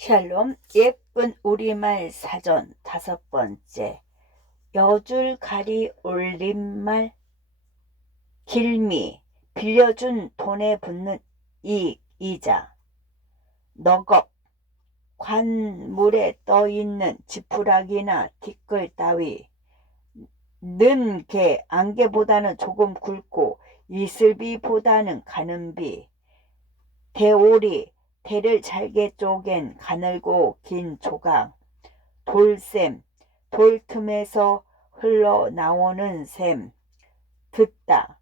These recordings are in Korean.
샬롬. 예쁜 우리말 사전 5번째. 여줄 가리 올림말. 길미, 빌려준 돈에 붙는 이자. 너겁, 관물에 떠있는 지푸라기나 티끌 따위. 는 개, 안개보다는 조금 굵고 이슬비보다는 가는 비. 대오리, 대를 잘게 쪼갠 가늘고 긴 조각. 돌샘, 돌 틈에서 흘러나오는 샘. 듣다,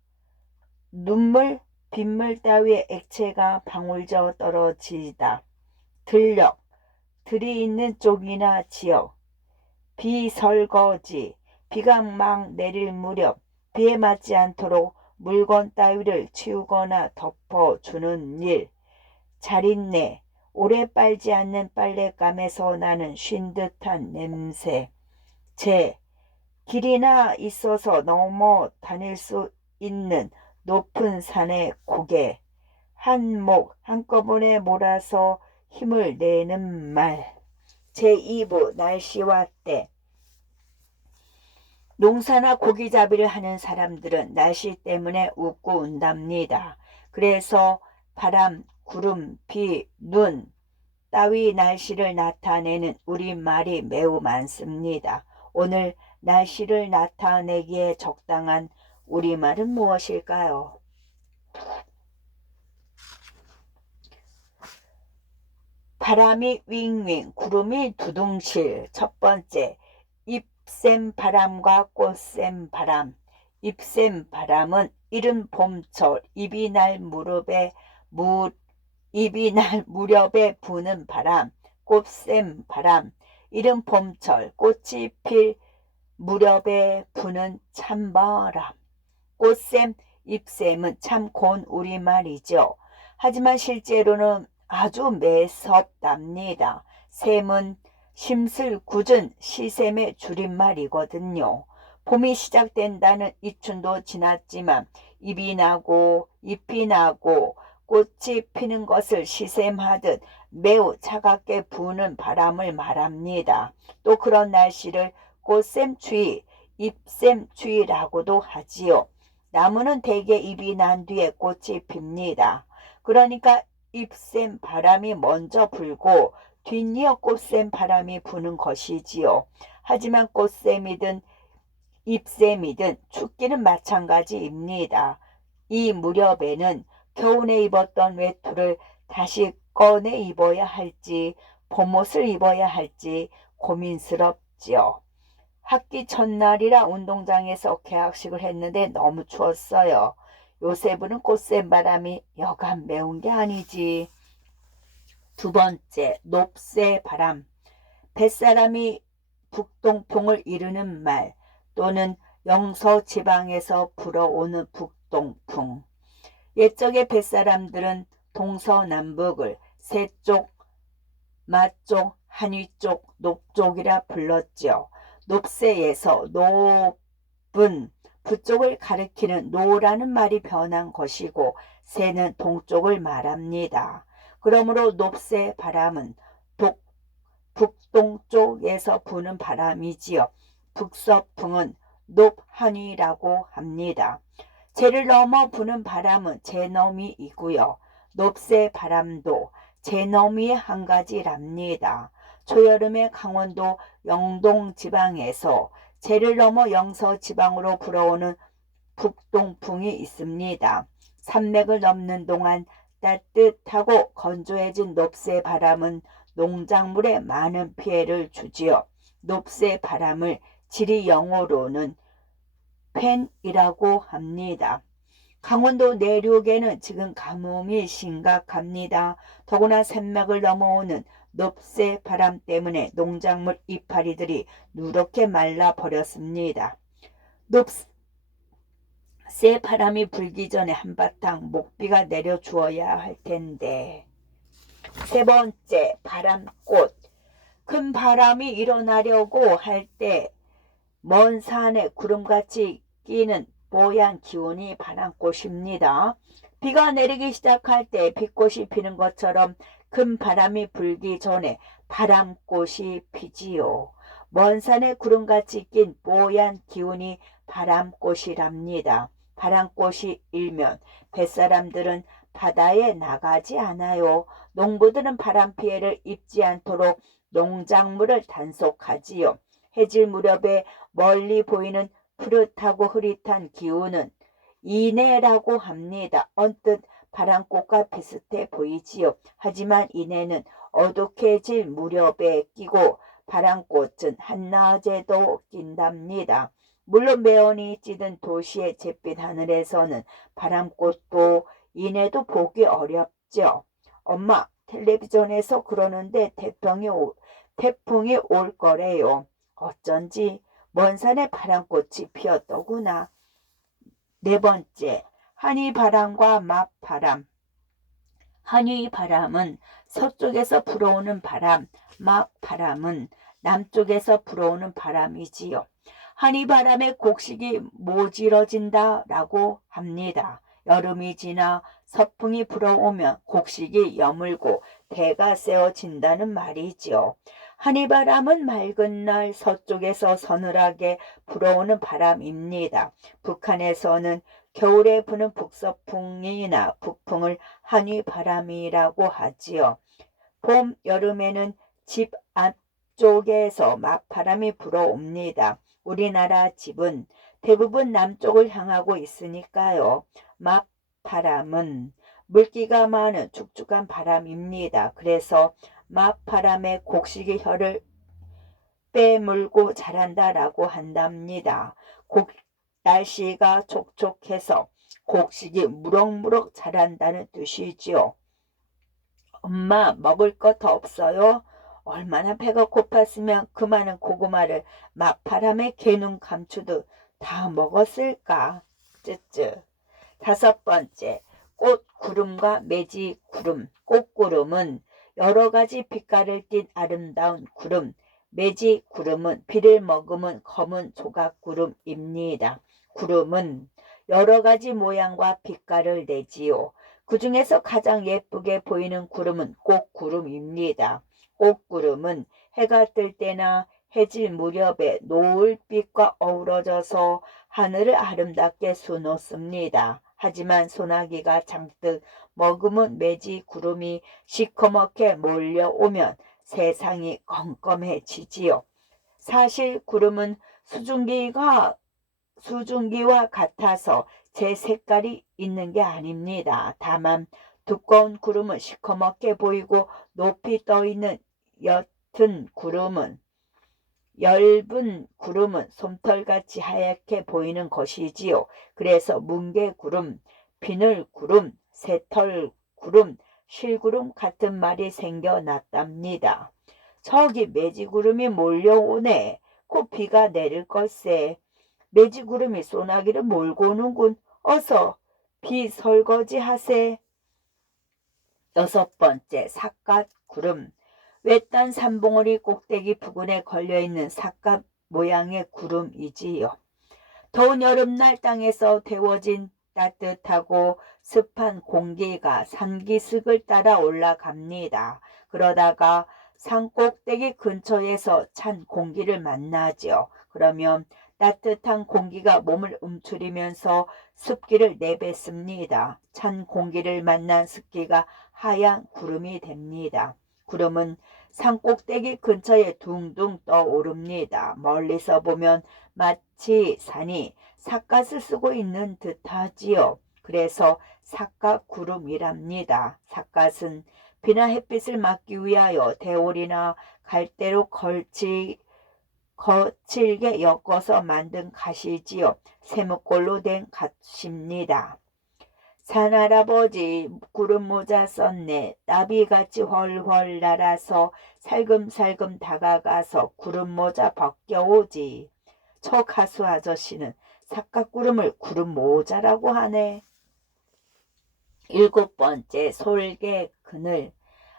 눈물, 빗물 따위의 액체가 방울져 떨어지다. 들녘, 들이 있는 쪽이나 지역. 비설거지, 비가 막 내릴 무렵 비에 맞지 않도록 물건 따위를 치우거나 덮어주는 일. 자린내, 오래 빨지 않는 빨랫감에서 나는 쉰 듯한 냄새. 길이나 있어서 넘어 다닐 수 있는 높은 산의 고개. 한목, 한꺼번에 몰아서 힘을 내는 말. 제2부 날씨와 때. 농사나 고기잡이를 하는 사람들은 날씨 때문에 웃고 운답니다. 그래서 바람, 구름, 비, 눈 따위 날씨를 나타내는 우리말이 매우 많습니다. 오늘 날씨를 나타내기에 적당한 우리말은 무엇일까요? 바람이 윙윙, 구름이 두둥실. 첫 번째, 잎샘 바람과 꽃샘 바람. 잎샘 바람은 이른 봄철 잎이 날 무렵에 부는 바람. 꽃샘 바람, 이른 봄철 꽃이 필 무렵에 부는 찬바람. 꽃샘, 잎샘은 참 고운 우리말이죠. 하지만 실제로는 아주 매섭답니다. 샘은 심술 굳은 시샘의 줄임말이거든요. 봄이 시작된다는 입춘도 지났지만 잎이 나고 꽃이 피는 것을 시샘하듯 매우 차갑게 부는 바람을 말합니다. 또 그런 날씨를 꽃샘추위, 잎샘추위라고도 하지요. 나무는 대개 잎이 난 뒤에 꽃이 핍니다. 그러니까 잎샘 바람이 먼저 불고 뒷이어 꽃샘 바람이 부는 것이지요. 하지만 꽃샘이든 잎샘이든 춥기는 마찬가지입니다. 이 무렵에는 겨울에 입었던 외투를 다시 꺼내 입어야 할지 봄옷을 입어야 할지 고민스럽지요. 학기 첫날이라 운동장에서 개학식을 했는데 너무 추웠어요. 요새 부는 꽃샘 바람이 여간 매운 게 아니지. 두 번째, 높새 바람. 뱃사람이 북동풍을 이루는 말 또는 영서지방에서 불어오는 북동풍. 옛적의 뱃사람들은 동서남북을 세쪽, 마쪽, 한위쪽, 높쪽이라 불렀죠. 높새에서 높은 북쪽을 가리키는 노라는 말이 변한 것이고 새는 동쪽을 말합니다. 그러므로 높새 바람은 북동쪽에서 부는 바람이지요. 북서풍은 높한위라고 합니다. 재를 넘어 부는 바람은 재너미이고요. 높새 바람도 재너미의 한 가지랍니다. 초여름에 강원도 영동지방에서 재를 넘어 영서지방으로 불어오는 북동풍이 있습니다. 산맥을 넘는 동안 따뜻하고 건조해진 높새 바람은 농작물에 많은 피해를 주지요. 높새 바람을 지리 영어로는 펜이라고 합니다. 강원도 내륙에는 지금 가뭄이 심각합니다. 더구나 산맥을 넘어오는 높새 바람 때문에 농작물 이파리들이 누렇게 말라버렸습니다. 높새 바람이 불기 전에 한바탕 목비가 내려주어야 할 텐데. 세 번째, 바람꽃. 큰 바람이 일어나려고 할 때 먼 산에 구름같이 끼는 뽀얀 기운이 바람꽃입니다. 비가 내리기 시작할 때 빗꽃이 피는 것처럼 큰 바람이 불기 전에 바람꽃이 피지요. 먼 산에 구름같이 낀 뽀얀 기운이 바람꽃이랍니다. 바람꽃이 일면 뱃사람들은 바다에 나가지 않아요. 농부들은 바람 피해를 입지 않도록 농작물을 단속하지요. 해질 무렵에 멀리 보이는 푸릇하고 흐릿한 기운은 이내라고 합니다. 언뜻 바람꽃과 비슷해 보이지요. 하지만 이내는 어둑해질 무렵에 끼고 바람꽃은 한낮에도 낀답니다. 물론 매연이 찌든 도시의 잿빛 하늘에서는 바람꽃도 이내도 보기 어렵죠. 엄마, 텔레비전에서 그러는데 태풍이 올 거래요. 어쩐지 먼 산에 바람꽃이 피었더구나. 네 번째, 한이바람과 막바람. 한이바람은 서쪽에서 불어오는 바람, 막바람은 남쪽에서 불어오는 바람이지요. 한이바람에 곡식이 모질어진다라고 합니다. 여름이 지나 서풍이 불어오면 곡식이 여물고 대가 세워진다는 말이지요. 한이바람은 맑은 날 서쪽에서 서늘하게 불어오는 바람입니다. 북한에서는 겨울에 부는 북서풍이나 북풍을 한이바람이라고 하지요. 봄, 여름에는 집 앞쪽에서 막바람이 불어옵니다. 우리나라 집은 대부분 남쪽을 향하고 있으니까요. 막바람은 물기가 많은 축축한 바람입니다. 그래서 막바람에 곡식이 혀를 빼물고 자란다라고 한답니다. 날씨가 촉촉해서 곡식이 무럭무럭 자란다는 뜻이지요. 엄마, 먹을 것 더 없어요? 얼마나 배가 고팠으면 그 많은 고구마를 막바람에 개눈 감추듯 다 먹었을까? 쯔쯔. 다섯 번째, 꽃구름과 매지구름. 꽃구름은 여러 가지 빛깔을 띤 아름다운 구름, 매지구름은 비를 머금은 검은 조각구름입니다. 구름은 여러 가지 모양과 빛깔을 내지요. 그 중에서 가장 예쁘게 보이는 구름은 꽃구름입니다. 꽃구름은 해가 뜰 때나 해질 무렵에 노을빛과 어우러져서 하늘을 아름답게 수놓습니다. 하지만 소나기가 잔뜩 머금은 매지구름이 시커멓게 몰려오면 세상이 껌껌해지지요. 사실 구름은 수증기와 같아서 제 색깔이 있는 게 아닙니다. 다만 두꺼운 구름은 시커멓게 보이고 높이 떠있는 옅은 엷은 구름은 솜털같이 하얗게 보이는 것이지요. 그래서 뭉게구름, 비늘구름, 새털구름, 실구름 같은 말이 생겨났답니다. 저기 매지구름이 몰려오네. 곧 비가 내릴 걸세. 매지구름이 소나기를 몰고 오는군. 어서 비 설거지 하세. 여섯 번째, 삿갓구름. 외딴 산봉우리 꼭대기 부근에 걸려있는 삿갓 모양의 구름이지요. 더운 여름날 땅에서 데워진 따뜻하고 습한 공기가 산기슭을 따라 올라갑니다. 그러다가 산 꼭대기 근처에서 찬 공기를 만나죠. 그러면 따뜻한 공기가 몸을 움츠리면서 습기를 내뱉습니다. 찬 공기를 만난 습기가 하얀 구름이 됩니다. 구름은 산 꼭대기 근처에 둥둥 떠오릅니다. 멀리서 보면 마치 산이 삿갓을 쓰고 있는 듯하지요. 그래서 삿갓구름이랍니다. 삿갓은 비나 햇빛을 막기 위하여 대올이나 갈대로 거칠게 엮어서 만든 갓이지요. 세무꼴로 된 갓입니다. 산할아버지 구름 모자 썼네. 나비같이 훨훨 날아서 살금살금 다가가서 구름 모자 벗겨오지. 저 가수 아저씨는 삿갓구름을 구름 모자라고 하네. 일곱 번째, 솔개 그늘.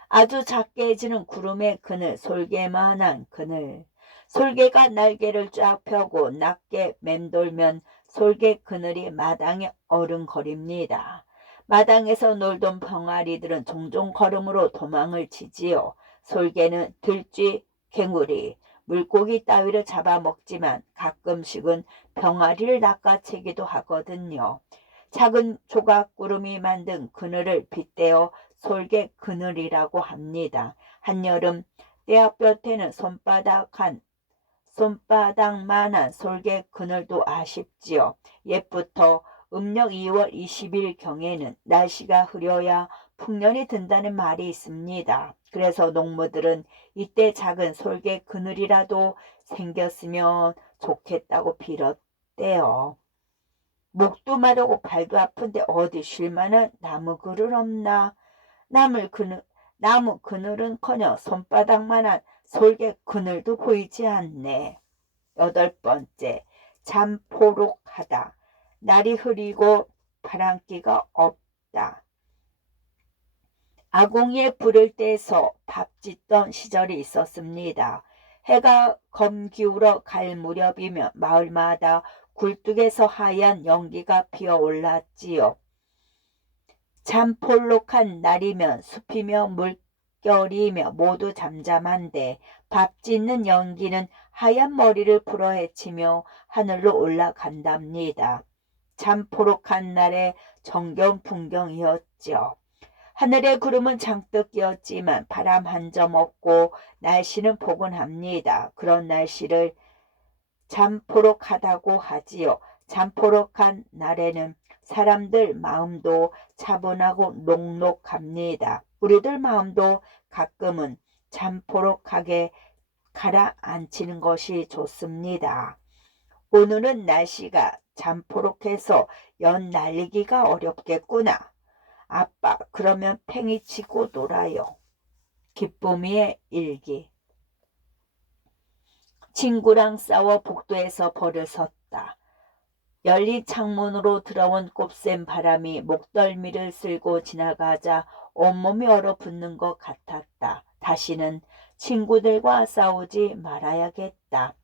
아주 작게 지는 구름의 그늘, 솔개만한 그늘. 솔개가 날개를 쫙 펴고 낮게 맴돌면 솔개 그늘이 마당에 어른거립니다. 마당에서 놀던 병아리들은 종종 걸음으로 도망을 치지요. 솔개는 들쥐, 개구리, 물고기 따위를 잡아먹지만 가끔씩은 병아리를 낚아채기도 하거든요. 작은 조각구름이 만든 그늘을 빗대어 솔개 그늘이라고 합니다. 한여름 떼약볕에는 손바닥만한 솔개 그늘도 아쉽지요. 옛부터 음력 2월 20일경에는 날씨가 흐려야 풍년이 든다는 말이 있습니다. 그래서 농부들은 이때 작은 솔개 그늘이라도 생겼으면 좋겠다고 빌었대요. 목도 마르고 발도 아픈데 어디 쉴 만한 나무 그늘 없나? 나무 그늘은커녕 손바닥만한 솔개 그늘도 보이지 않네. 8번째, 잠포록하다. 날이 흐리고 바람기가 없다. 아궁이에 불을 떼서 밥 짓던 시절이 있었습니다. 해가 검기울어 갈 무렵이면 마을마다 굴뚝에서 하얀 연기가 피어올랐지요. 잠폴록한 날이면 숲이며 물결이며 모두 잠잠한데 밥 짓는 연기는 하얀 머리를 풀어헤치며 하늘로 올라간답니다. 잠포록한 날의 정겨운 풍경이었죠. 하늘의 구름은 장뜩 끼었지만 바람 한 점 없고 날씨는 포근합니다. 그런 날씨를 잠포록하다고 하지요. 잠포록한 날에는 사람들 마음도 차분하고 녹록합니다. 우리들 마음도 가끔은 잠포록하게 가라앉히는 것이 좋습니다. 오늘은 날씨가 잠포록해서 연 날리기가 어렵겠구나. 아빠, 그러면 팽이치고 놀아요. 기쁨이의 일기. 친구랑 싸워 복도에서 벌을 섰다. 열린 창문으로 들어온 곱센 바람이 목덜미를 쓸고 지나가자 온몸이 얼어붙는 것 같았다. 다시는 친구들과 싸우지 말아야겠다.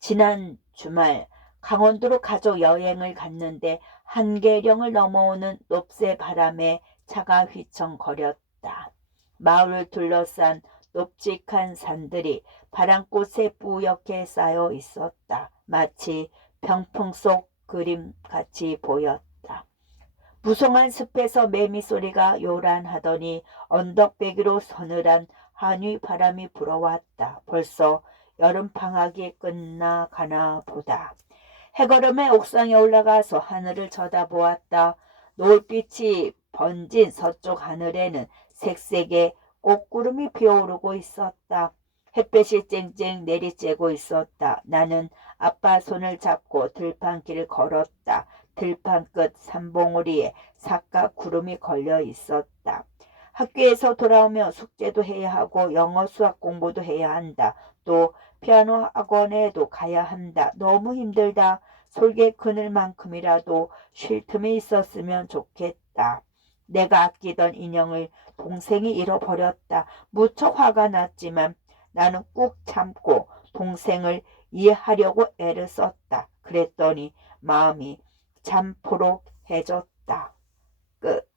지난 주말 강원도로 가족 여행을 갔는데 한계령을 넘어오는 높새 바람에 차가 휘청거렸다. 마을을 둘러싼 높직한 산들이 바람꽃에 뿌옇게 쌓여 있었다. 마치 병풍 속 그림같이 보였다. 무성한 숲에서 매미 소리가 요란하더니 언덕배기로 서늘한 한위 바람이 불어왔다. 벌써 여름방학이 끝나가나 보다. 해걸음에 옥상에 올라가서 하늘을 쳐다보았다. 노을빛이 번진 서쪽 하늘에는 색색의 꽃구름이 피어오르고 있었다. 햇볕이 쨍쨍 내리쬐고 있었다. 나는 아빠 손을 잡고 들판길을 걸었다. 들판 끝 산봉우리에 삿갓 구름이 걸려 있었다. 학교에서 돌아오며 숙제도 해야 하고 영어 수학 공부도 해야 한다. 또 피아노 학원에도 가야 한다. 너무 힘들다. 솔개 그늘만큼이라도 쉴 틈이 있었으면 좋겠다. 내가 아끼던 인형을 동생이 잃어버렸다. 무척 화가 났지만 나는 꾹 참고 동생을 이해하려고 애를 썼다. 그랬더니 마음이 잠포록해졌다. 끝.